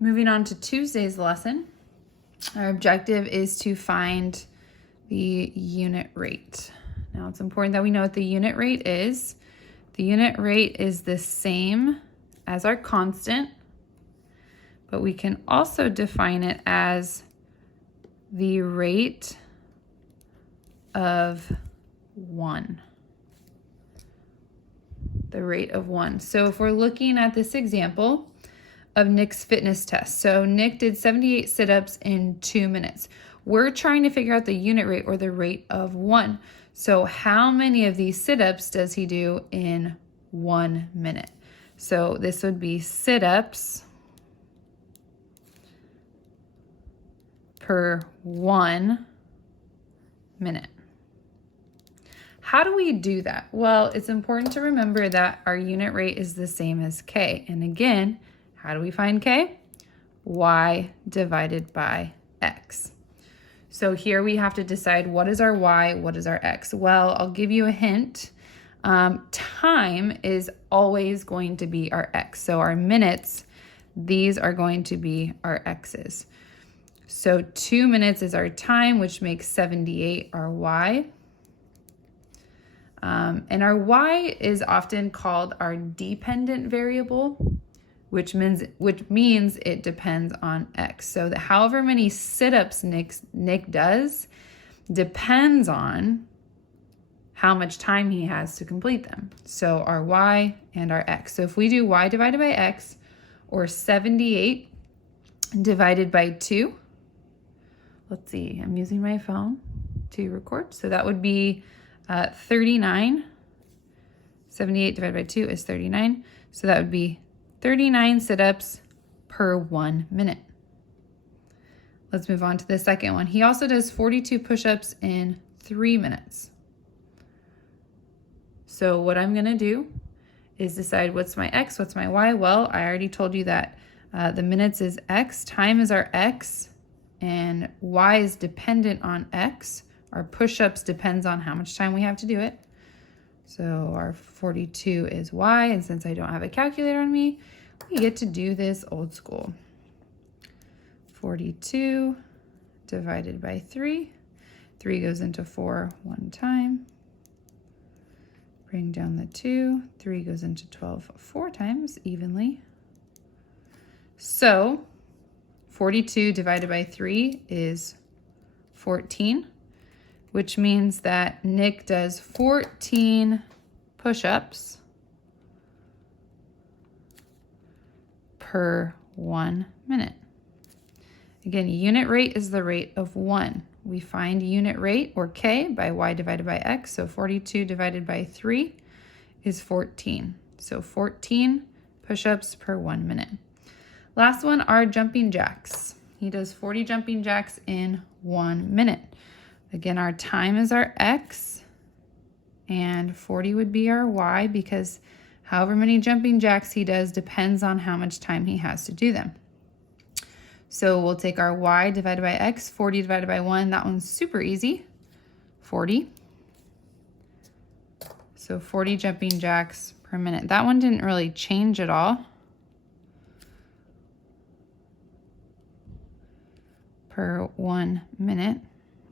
Moving on to Tuesday's lesson, our objective is to find the unit rate. Now it's important that we know what the unit rate is. The unit rate is the same as our constant, but we can also define it as the rate of 1. The rate of 1. So if we're looking at this example of Nick's fitness test. So Nick did 78 sit-ups in 2 minutes. We're trying to figure out the unit rate or the rate of 1. So how many of these sit-ups does he do in 1 minute? So this would be sit-ups per 1 minute. How do we do that? Well, it's important to remember that our unit rate is the same as K. And again, how do we find K? Y divided by X. So here we have to decide what is our Y, what is our X. Well, I'll give you a hint. Time is always going to be our X. So our minutes, these are going to be our X's. So 2 minutes is our time, which makes 78 our Y. And our Y is often called our dependent variable, which means it depends on X. So that however many sit-ups Nick does depends on how much time he has to complete them. So our Y and our X. So if we do Y divided by X, or 78 divided by 2, let's see, I'm using my phone to record. So that would be 39. 78 divided by 2 is 39. So that would be 39 sit-ups per 1 minute. Let's move on to the second one. He also does 42 push-ups in 3 minutes. So what I'm going to do is decide what's my X, what's my Y. Well, I already told you that the minutes is X, time is our X, and Y is dependent on X. Our push-ups depends on how much time we have to do it. So our 42 is Y, and since I don't have a calculator on me, we get to do this old school. 42 divided by 3. 3 goes into 4 one time. Bring down the 2. 3 goes into 12 4 times evenly. So 42 divided by 3 is 14, which means that Nick does 14 push-ups per 1 minute. Again, unit rate is the rate of 1. We find unit rate, or K, by Y divided by X. So 42 divided by 3 is 14. So 14 push-ups per 1 minute. Last one are jumping jacks. He does 40 jumping jacks in 1 minute. Again, our time is our X, and 40 would be our Y, because however many jumping jacks he does depends on how much time he has to do them. So we'll take our Y divided by X, 40 divided by 1. That one's super easy, 40. So 40 jumping jacks per minute. That one didn't really change at all. Per 1 minute,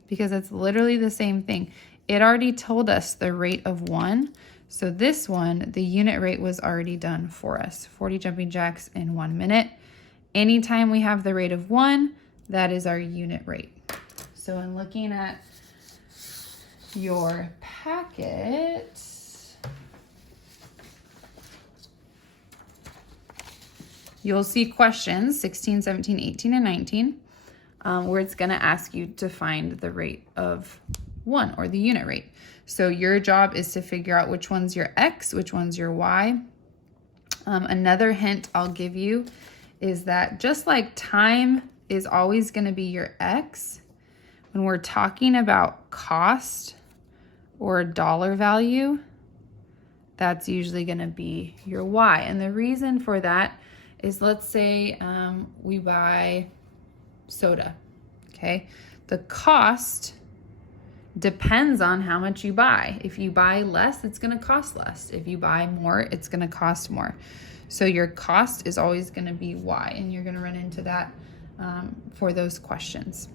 because it's literally the same thing. It already told us the rate of 1. So this one, the unit rate was already done for us. 40 jumping jacks in 1 minute. Anytime we have the rate of 1, that is our unit rate. So in looking at your packet, you'll see questions 16, 17, 18, and 19. Where it's going to ask you to find the rate of 1, or the unit rate. So your job is to figure out which one's your X, which one's your Y. Another hint I'll give you is that just like time is always going to be your X, when we're talking about cost or dollar value, that's usually going to be your Y. And the reason for that is, let's say we buy soda, okay? The cost depends on how much you buy. If you buy less, it's going to cost less. If you buy more, it's going to cost more. So your cost is always going to be Y, and you're going to run into that for those questions.